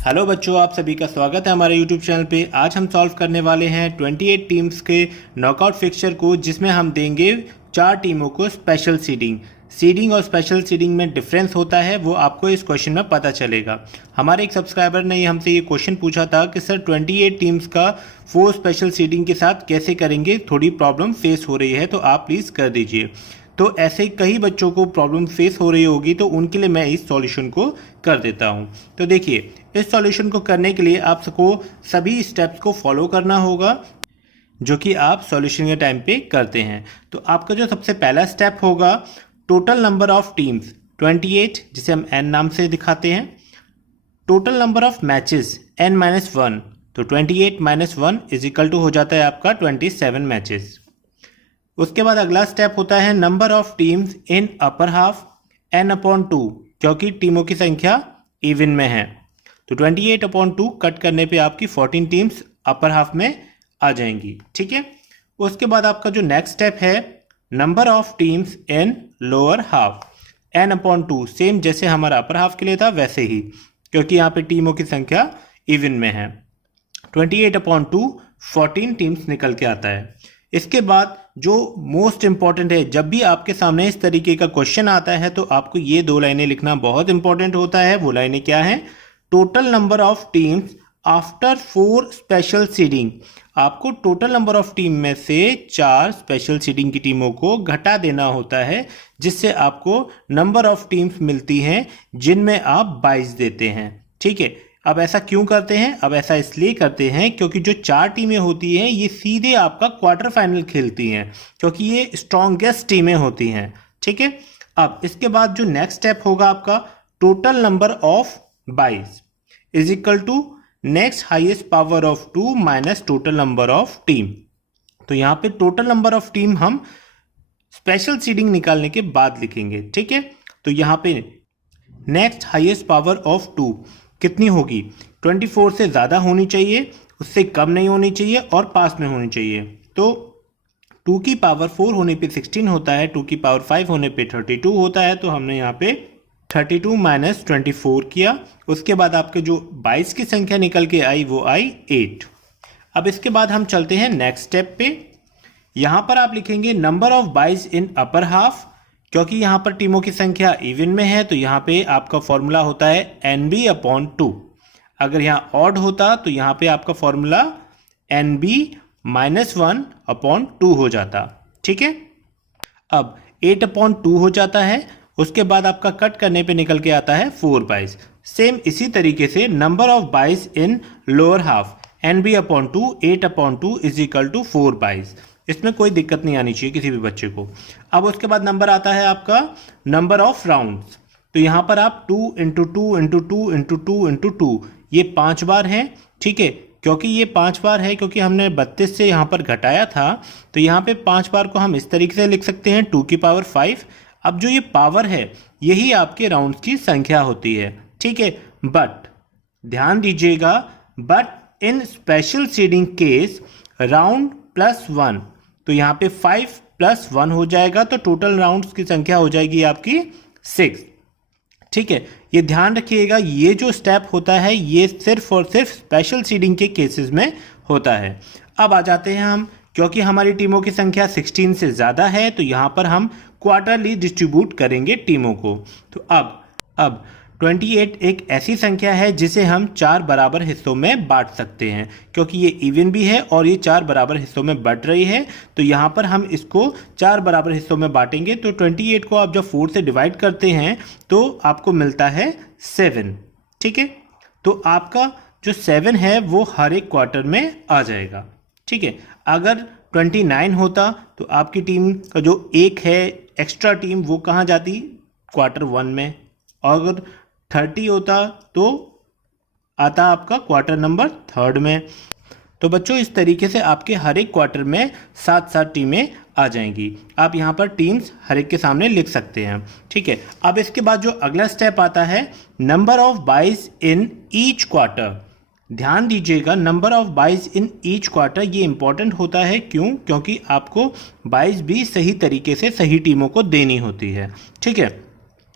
Hello बच्चों, आप सभी का स्वागत है हमारे यूट्यूब चैनल पे। आज हम सॉल्व करने वाले हैं 28 टीम्स के नॉकआउट फिक्सचर को, जिसमें हम देंगे 4 टीमों को स्पेशल सीडिंग और स्पेशल सीडिंग में डिफरेंस होता है, वो आपको इस क्वेश्चन में पता चलेगा। हमारे एक सब्सक्राइबर ने हमसे ये क्वेश्चन पूछा था कि सर 28 टीम्स का 4 स्पेशल सीडिंग के साथ कैसे करेंगे, थोड़ी प्रॉब्लम फेस हो रही है, तो आप प्लीज़ कर दीजिए। तो ऐसे कई बच्चों को प्रॉब्लम फेस हो रही होगी, तो उनके लिए मैं इस सॉल्यूशन को कर देता हूं। तो देखिए, इस सॉल्यूशन को करने के लिए आपको सभी स्टेप्स को फॉलो करना होगा जो कि आप सॉल्यूशन के टाइम पे करते हैं। तो आपका जो सबसे पहला स्टेप होगा, टोटल नंबर ऑफ टीम्स 28, जिसे हम n नाम से दिखाते हैं। Total number of matches n-1, तो 28 - 1 इज इक्वल टू हो जाता है आपका 27 मैचेस। उसके बाद अगला स्टेप होता है number of teams in upper half n/2, क्योंकि टीमों की संख्या इवन में है, तो 28/2 कट करने पे आपकी 14 टीम्स अपर हाफ में आ जाएंगी। ठीक है। उसके बाद आपका जो नेक्स्ट स्टेप है, number of teams in lower half n/2, same जैसे हमारा अपर हाफ के लिए था वैसे ही, क्योंकि यहाँ पे टीमों की संख्या इवन में है। 28/2 14 टीम्स निकल के आता है। इसके बाद जो मोस्ट इंपॉर्टेंट है, जब भी आपके सामने इस तरीके का क्वेश्चन आता है तो आपको ये 2 लाइनें लिखना बहुत इंपॉर्टेंट होता है। वो लाइनें क्या हैं? Total number of teams after 4 special seeding. आपको टोटल नंबर ऑफ टीम में से 4 स्पेशल सीडिंग की टीमों को घटा देना होता है, जिससे आपको नंबर ऑफ टीम्स मिलती हैं जिनमें आप 22 देते हैं। ठीक है। अब ऐसा क्यों करते हैं? अब ऐसा इसलिए करते हैं क्योंकि जो 4 टीमें होती हैं ये सीधे आपका क्वार्टर फाइनल खेलती हैं, क्योंकि ये स्ट्रॉन्गेस्ट टीमें होती हैं। ठीक है। अब इसके बाद जो नेक्स्ट स्टेप होगा आपका, total number of 22 is equal to next highest power of 2 minus total number of team. तो यहाँ पे टोटल नंबर ऑफ टीम हम स्पेशल सीडिंग निकालने के बाद लिखेंगे। ठीक है। तो यहाँ पे नेक्स्ट हाईएस्ट पावर ऑफ 2 कितनी होगी? 24 से ज़्यादा होनी चाहिए, उससे कम नहीं होनी चाहिए और पास में होनी चाहिए। तो 2 की पावर 4 होने पे 16 होता है, 2 की पावर 5 होने पे 32 होता है। तो हमने यहाँ पे 32 - 24 किया। उसके बाद आपके जो 22 की संख्या निकल के आई वो आई 8। अब इसके बाद हम चलते हैं नेक्स्ट स्टेप पे। यहाँ पर आप लिखेंगे number of 22 in upper half, क्योंकि यहाँ पर टीमों की संख्या इवन में है, तो यहाँ पे आपका फॉर्मूला होता है NB/2। अगर यहाँ ऑड होता तो यहाँ पे आपका फॉर्मूला NB - 1/2 हो जाता। ठीक है। अब 8/2 हो जाता है। उसके बाद आपका कट करने पे निकल के आता है 4/22। सेम इसी तरीके से number of 22 in lower half NB/2 8/2 is equal to 4/22। इसमें कोई दिक्कत नहीं आनी चाहिए किसी भी बच्चे को। अब उसके बाद नंबर आता है आपका नंबर ऑफ राउंड्स। तो यहाँ पर आप 2 × 2 × 2 × 2 × 2 ये 5 बार है। ठीक है। क्योंकि ये 5 बार है, क्योंकि हमने 32 से यहाँ पर घटाया था, तो यहाँ पे 5 बार को हम इस तरीके से लिख सकते हैं 2 की पावर 5। अब जो ये पावर है यही आपके राउंड्स की संख्या होती है। ठीक है। बट ध्यान दीजिएगा, but in special seeding case round +1, तो यहाँ पे 5 + 1 हो जाएगा, तो टोटल राउंड्स की संख्या हो जाएगी आपकी 6। ठीक है। ये ध्यान रखिएगा, ये जो स्टेप होता है ये सिर्फ और सिर्फ स्पेशल सीडिंग के केसेस में होता है। अब आ जाते हैं हम, क्योंकि हमारी टीमों की संख्या 16 से ज़्यादा है, तो यहाँ पर हम क्वार्टरली डिस्ट्रीब्यूट करेंगे टीमों को। तो अब 28 एक ऐसी संख्या है जिसे हम 4 बराबर हिस्सों में बांट सकते हैं, क्योंकि ये इवन भी है और ये 4 बराबर हिस्सों में बढ़ रही है। तो यहाँ पर हम इसको 4 बराबर हिस्सों में बांटेंगे। तो 28 को आप जब 4 से डिवाइड करते हैं तो आपको मिलता है 7। ठीक है। तो आपका जो 7 है वो हर एक क्वार्टर में आ जाएगा। ठीक है। अगर 29 होता तो आपकी टीम का जो एक है एक्स्ट्रा टीम वो कहाँ जाती? क्वार्टर 1 में। और अगर 30 होता तो आता आपका क्वार्टर नंबर 3 में। तो बच्चों, इस तरीके से आपके हर एक क्वार्टर में 7-7 टीमें आ जाएंगी। आप यहाँ पर टीम्स हर एक के सामने लिख सकते हैं। ठीक है। अब इसके बाद जो अगला स्टेप आता है, number of 22 in each quarter. ध्यान दीजिएगा, number of 22 in each quarter ये इंपॉर्टेंट होता है। क्यों? क्योंकि आपको 22 भी सही तरीके से सही टीमों को देनी होती है। ठीक है।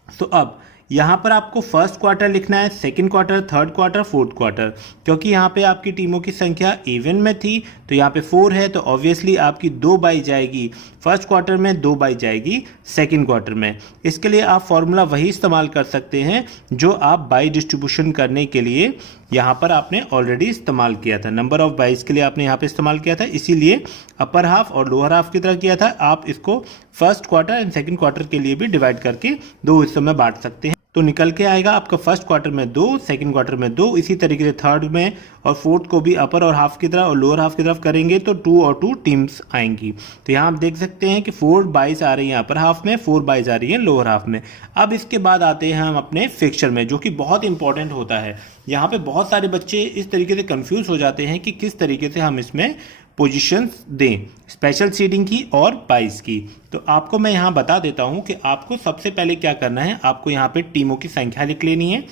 तो अब यहाँ पर आपको फर्स्ट क्वार्टर लिखना है, second quarter, third quarter, fourth quarter, क्योंकि यहाँ पे आपकी टीमों की संख्या इवन में थी तो यहाँ पे 4 है, तो ऑब्वियसली आपकी 2 बाई जाएगी फर्स्ट क्वार्टर में, 2 बाई जाएगी सेकंड क्वार्टर में। इसके लिए आप फॉर्मूला वही इस्तेमाल कर सकते हैं जो आप बाई डिस्ट्रीब्यूशन करने के लिए यहाँ पर आपने ऑलरेडी इस्तेमाल किया था, नंबर ऑफ बाइज के लिए आपने यहाँ पे इस्तेमाल किया था, इसीलिए अपर हाफ और लोअर हाफ की तरह किया था। आप इसको first quarter and second quarter के लिए भी डिवाइड करके 2 हिस्सों में बांट सकते हैं, तो निकल के आएगा आपका फर्स्ट क्वार्टर में 2, सेकंड क्वार्टर में 2, इसी तरीके से थर्ड में और फोर्थ को भी अपर और हाफ की तरफ और लोअर हाफ की तरफ करेंगे तो 2 और 2 टीम्स आएंगी। तो यहाँ आप देख सकते हैं कि 4 बाइज आ रही हैं अपर हाफ में, 4 बाइज आ रही हैं लोअर हाफ में। अब इसके बाद आते हैं हम अपने फिक्सचर में, जो कि बहुत इंपॉर्टेंट होता है। यहाँ पे बहुत सारे बच्चे इस तरीके से कंफ्यूज हो जाते हैं कि किस तरीके से हम इसमें पोजीशंस दें, स्पेशल सीडिंग की और बाइस की। तो आपको मैं यहाँ बता देता हूँ कि आपको सबसे पहले क्या करना है, आपको यहाँ पे टीमों की संख्या लिख लेनी है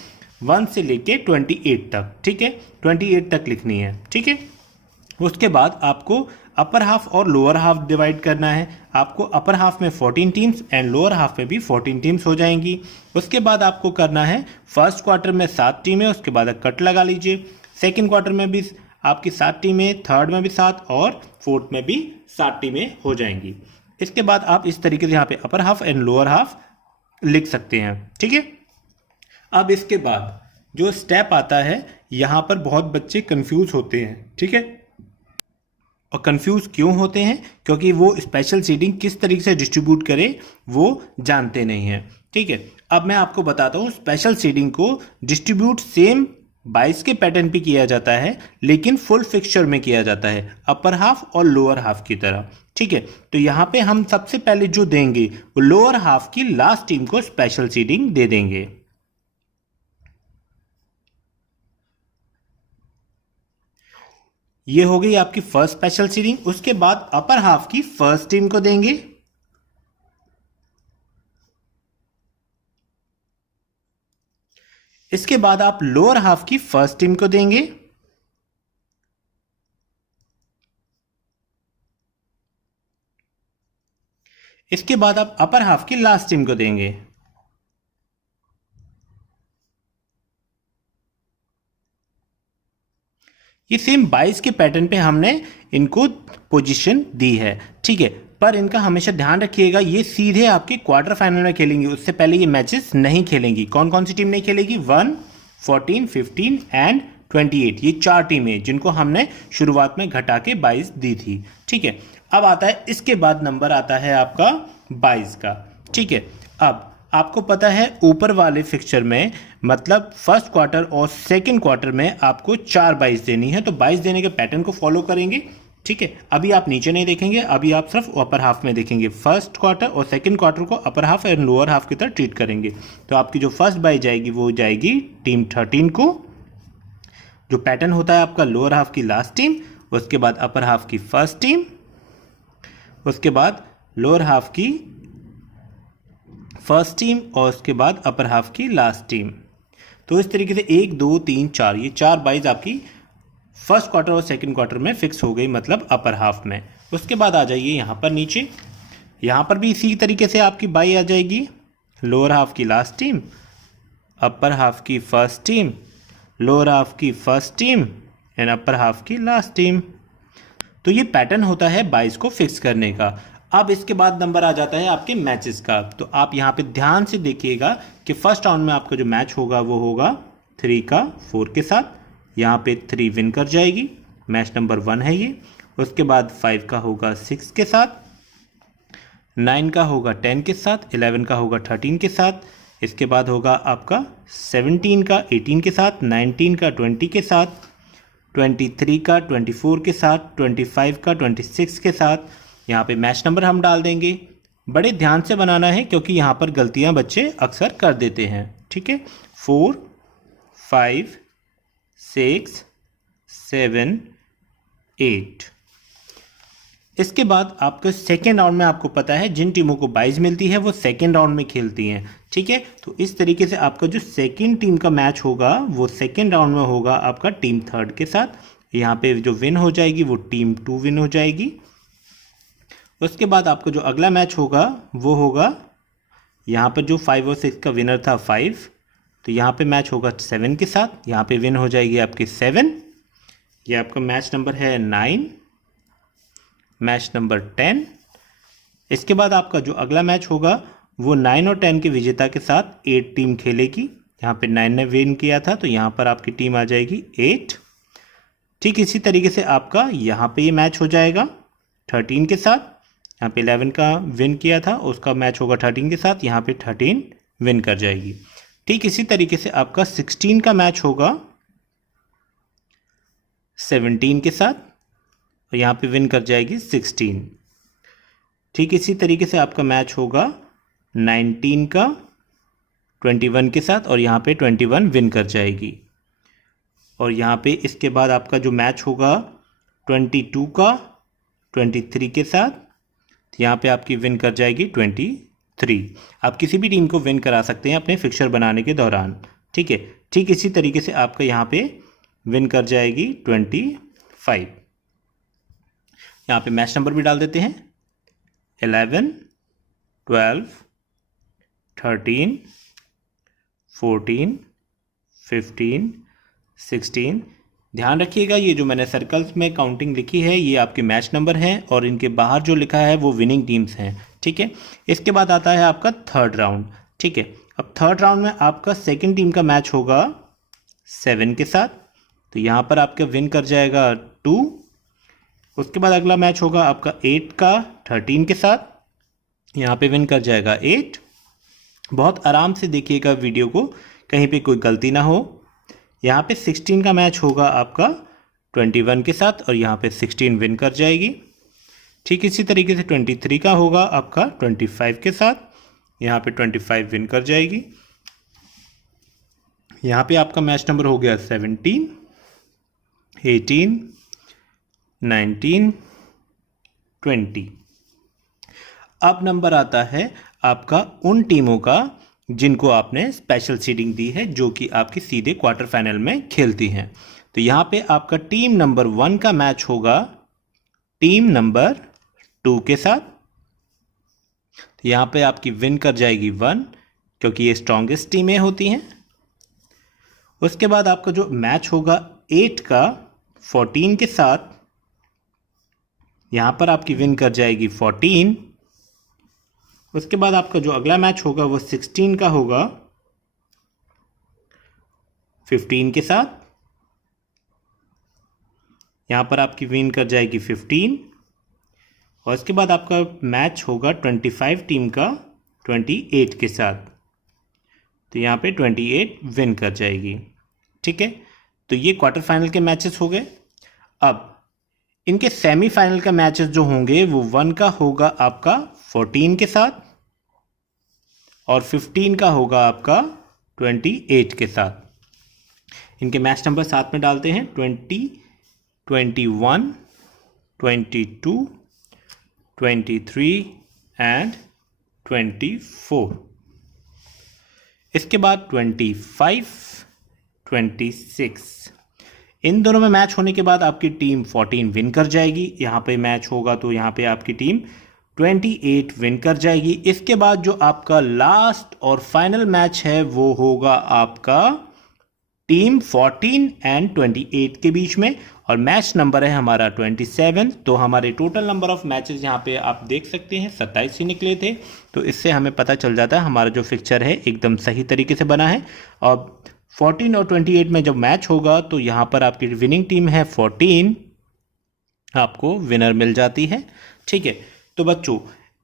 1 से लेके 28 तक, ठीक है, 28 तक लिखनी है, ठीक है। उसके बाद आपको अपर हाफ और लोअर हाफ डिवाइड करना है। आपको अपर हाफ में 14 टीम्स एंड लोअर हाफ में भी 14 टीम्स हो जाएंगी। उसके बाद आपको करना है फर्स्ट क्वार्टर में 7 टीमें, उसके बाद कट लगा लीजिए। सेकेंड क्वार्टर में भी आपकी 7 टीमें, थर्ड में भी 7 और फोर्थ में भी 7 टीमें हो जाएंगी। इसके बाद आप इस तरीके से यहाँ पे upper half and lower half लिख सकते हैं, ठीक है। अब इसके बाद जो स्टेप आता है, यहाँ पर बहुत बच्चे कंफ्यूज होते हैं, ठीक है। और कंफ्यूज क्यों होते हैं? क्योंकि वो स्पेशल सीडिंग किस तरीके से डिस्ट्रीब्यूट करें वो जानते नहीं हैं, ठीक है। अब मैं आपको बताता हूँ, स्पेशल सीडिंग को डिस्ट्रीब्यूट सेम 22 के पैटर्न पे किया जाता है, लेकिन फुल फिक्सचर में किया जाता है अपर हाफ और लोअर हाफ की तरह, ठीक है। तो यहाँ पे हम सबसे पहले जो देंगे वो लोअर हाफ की लास्ट टीम को स्पेशल सीडिंग दे देंगे। ये हो गई आपकी फर्स्ट स्पेशल सीडिंग। उसके बाद अपर हाफ की फर्स्ट टीम को देंगे, इसके बाद आप लोअर हाफ की फर्स्ट टीम को देंगे, इसके बाद आप अपर हाफ की लास्ट टीम को देंगे। ये सेम 22 के पैटर्न पे हमने इनको पोजीशन दी है, ठीक है। पर इनका हमेशा ध्यान रखिएगा, ये सीधे आपके क्वार्टर फाइनल में खेलेंगी, उससे पहले ये मैचेस नहीं खेलेंगी। कौन कौन सी टीम नहीं खेलेगी? 1, 14, 15 एंड 28, ये 4 टीमें जिनको हमने शुरुआत में घटा के 22 दी थी, ठीक है। अब आता है, इसके बाद नंबर आता है आपका 22 का, ठीक है। अब आपको पता है ऊपर वाले फिक्सचर में, मतलब फर्स्ट क्वार्टर और सेकंड क्वार्टर में आपको 4 22 देनी है, तो 22 देने के पैटर्न को फॉलो करेंगे, ठीक है। अभी आप नीचे नहीं देखेंगे, अभी आप सिर्फ अपर हाफ में देखेंगे। फर्स्ट क्वार्टर और सेकंड क्वार्टर को upper half and lower half की तरह ट्रीट करेंगे। तो आपकी जो फर्स्ट बाई जाएगी वो जाएगी टीम 13 को, जो पैटर्न होता है आपका लोअर हाफ की लास्ट टीम, उसके बाद अपर हाफ की फर्स्ट टीम, उसके बाद लोअर हाफ की फर्स्ट टीम और उसके बाद अपर हाफ की लास्ट टीम। तो इस तरीके से 1 2 3 4, ये 4 बाइज आपकी फर्स्ट क्वार्टर और सेकंड क्वार्टर में फिक्स हो गई, मतलब अपर हाफ में। उसके बाद आ जाइए यहाँ पर नीचे, यहाँ पर भी इसी तरीके से आपकी बाई आ जाएगी, लोअर हाफ की लास्ट टीम, अपर हाफ की फर्स्ट टीम, लोअर हाफ की first team and upper half की लास्ट टीम। तो ये पैटर्न होता है 22 को फिक्स करने का। अब इसके बाद नंबर आ जाता है आपके मैचेस का। तो आप यहाँ पे ध्यान से देखिएगा कि फर्स्ट राउंड में आपका जो मैच होगा वो होगा 3 का 4 के साथ, यहाँ पे 3 विन कर जाएगी, मैच नंबर 1 है ये। उसके बाद 5 का होगा 6 के साथ, 9 का होगा 10 के साथ, 11 का होगा 13 के साथ, इसके बाद होगा आपका 17 का 18 के साथ, 19 का 20 के साथ, 23 का 24 के साथ, 25 का 26 के साथ। यहाँ पे मैच नंबर हम डाल देंगे। बड़े ध्यान से बनाना है क्योंकि यहाँ पर गलतियाँ बच्चे अक्सर कर देते हैं, ठीक है। 4 5 6 7 8। इसके बाद आपके सेकेंड राउंड में आपको पता है जिन टीमों को 22 मिलती है वो सेकेंड राउंड में खेलती हैं, ठीक है। तो इस तरीके से आपका जो सेकेंड टीम का मैच होगा वो सेकेंड राउंड में होगा आपका टीम 3 के साथ। यहाँ पे जो विन हो जाएगी वो टीम 2 विन हो जाएगी। उसके बाद आपको जो अगला मैच होगा वो होगा यहाँ पर जो 5 और 6 का विनर था 5, तो यहाँ पे मैच होगा 7 के साथ, यहाँ पे विन हो जाएगी आपकी 7। ये आपका मैच नंबर है 9, मैच नंबर 10। इसके बाद आपका जो अगला मैच होगा वो 9 और 10 के विजेता के साथ 8 टीम खेलेगी। यहाँ पे 9 ने विन किया था तो यहाँ पर आपकी टीम आ जाएगी 8। ठीक इसी तरीके से आपका यहाँ पे ये मैच हो जाएगा 13 के साथ। यहाँ पे 11 का विन किया था, उसका मैच होगा 13 के साथ, यहाँ पे 13 विन कर जाएगी। ठीक इसी तरीके से आपका 16 का मैच होगा 17 के साथ और यहाँ पे विन कर जाएगी 16। ठीक इसी तरीके से आपका मैच होगा 19 का 21 के साथ और यहाँ पे 21 विन कर जाएगी। और यहाँ पे इसके बाद आपका जो मैच होगा 22 का 23 के साथ, यहाँ पे आपकी विन कर जाएगी 23। आप किसी भी टीम को विन करा सकते हैं अपने फिक्सर बनाने के दौरान। ठीक है, ठीक इसी तरीके से आपका यहाँ पे विन कर जाएगी 25। यहाँ पे मैच नंबर भी डाल देते हैं 11, 12, 13, 14, 15, 16। ध्यान रखिएगा ये जो मैंने सर्कल्स में काउंटिंग लिखी है ये आपके मैच नंबर हैं और इनके बाहर जो लिखा है वो विनिंग टीम्स हैं। ठीक है, इसके बाद आता है आपका थर्ड राउंड। ठीक है, अब थर्ड राउंड में आपका सेकंड टीम का मैच होगा 7 के साथ, तो यहाँ पर आपका विन कर जाएगा 2। उसके बाद अगला मैच होगा आपका 8 का 13 के साथ, यहाँ पे विन कर जाएगा 8। बहुत आराम से देखिएगा वीडियो को, कहीं पे कोई गलती ना हो। यहाँ पे 16 का मैच होगा आपका 21 के साथ और यहाँ पे 16 विन कर जाएगी। ठीक इसी तरीके से 23 का होगा आपका 25 के साथ, यहाँ पे 25 विन कर जाएगी। यहाँ पे आपका मैच नंबर हो गया 17, 18, 19, 20। अब नंबर आता है आपका उन टीमों का जिनको आपने स्पेशल सीडिंग दी है, जो कि आपकी सीधे क्वार्टर फाइनल में खेलती हैं। तो यहाँ पे आपका टीम नंबर 1 का मैच होगा टीम नंबर 2 के साथ, तो यहाँ पे आपकी विन कर जाएगी 1, क्योंकि ये स्ट्रॉन्गेस्ट टीमें होती हैं। उसके बाद आपका जो मैच होगा 8 का 14 के साथ, यहाँ पर आपकी विन कर जाएगी 14। उसके बाद आपका जो अगला मैच होगा वो 16 का होगा 15 के साथ, यहाँ पर आपकी विन कर जाएगी 15। और उसके बाद आपका मैच होगा 25 टीम का 28 के साथ, तो यहाँ पे 28 विन कर जाएगी। ठीक है, तो ये क्वार्टर फाइनल के मैचेस हो गए। अब इनके सेमीफाइनल का मैचेस जो होंगे वो 1 का होगा आपका 14 के साथ और 15 का होगा आपका 28 के साथ। इनके मैच नंबर साथ में डालते हैं 20, 21, 22, 23 एंड 24। इसके बाद 25, 26। इन दोनों में मैच होने के बाद आपकी टीम 14 विन कर जाएगी। यहाँ पे मैच होगा तो यहाँ पे आपकी टीम 28 विन कर जाएगी। इसके बाद जो आपका लास्ट और फाइनल मैच है वो होगा आपका टीम 14 एंड 28 के बीच में, और मैच नंबर है हमारा 27। तो हमारे टोटल नंबर ऑफ मैचेस यहाँ पे आप देख सकते हैं 27 ही निकले थे। तो इससे हमें पता चल जाता है हमारा जो फिक्चर है एकदम सही तरीके से बना है। और 14 और 28 में जब मैच होगा तो यहाँ पर आपकी विनिंग टीम है 14, आपको विनर मिल जाती है। ठीक है, तो बच्चों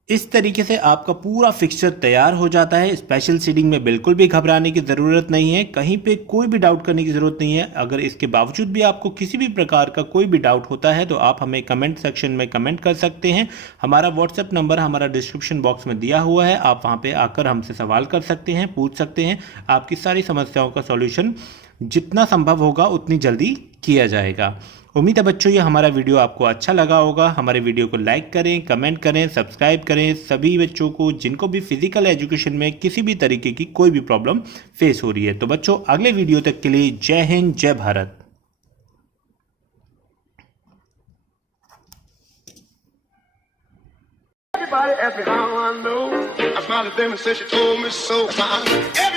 इस तरीके से आपका पूरा फिक्सचर तैयार हो जाता है। स्पेशल सीडिंग में बिल्कुल भी घबराने की ज़रूरत नहीं है, कहीं पे कोई भी डाउट करने की ज़रूरत नहीं है। अगर इसके बावजूद भी आपको किसी भी प्रकार का कोई भी डाउट होता है तो आप हमें कमेंट सेक्शन में कमेंट कर सकते हैं। हमारा व्हाट्सएप नंबर हमारा डिस्क्रिप्शन बॉक्स में दिया हुआ है, आप वहाँ पर आकर हमसे सवाल कर सकते हैं, पूछ सकते हैं। आपकी सारी समस्याओं का सॉल्यूशन जितना संभव होगा उतनी जल्दी किया जाएगा। उम्मीद है बच्चों ये हमारा वीडियो आपको अच्छा लगा होगा। हमारे वीडियो को लाइक करें, कमेंट करें, सब्सक्राइब करें। सभी बच्चों को जिनको भी फिजिकल एजुकेशन में किसी भी तरीके की कोई भी प्रॉब्लम फेस हो रही है। तो बच्चों अगले वीडियो तक के लिए जय हिंद, जय Bharat. Everybody ask me how I know. smiled at them and said she told me so.